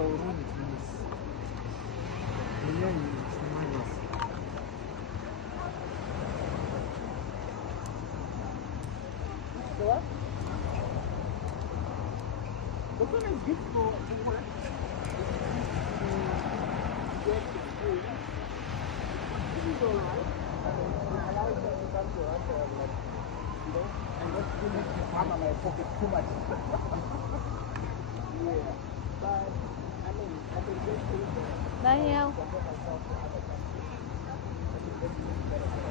urudi Tunisi. Yeye ni Somalia. What? This one is good for work. Get to food. This is alright. Allow them to come to us like, you know, and just give it to farm in my pocket too much. Yeah. But I mean, I can just do that. Đây không? Compare myself to other countries. I think this is better.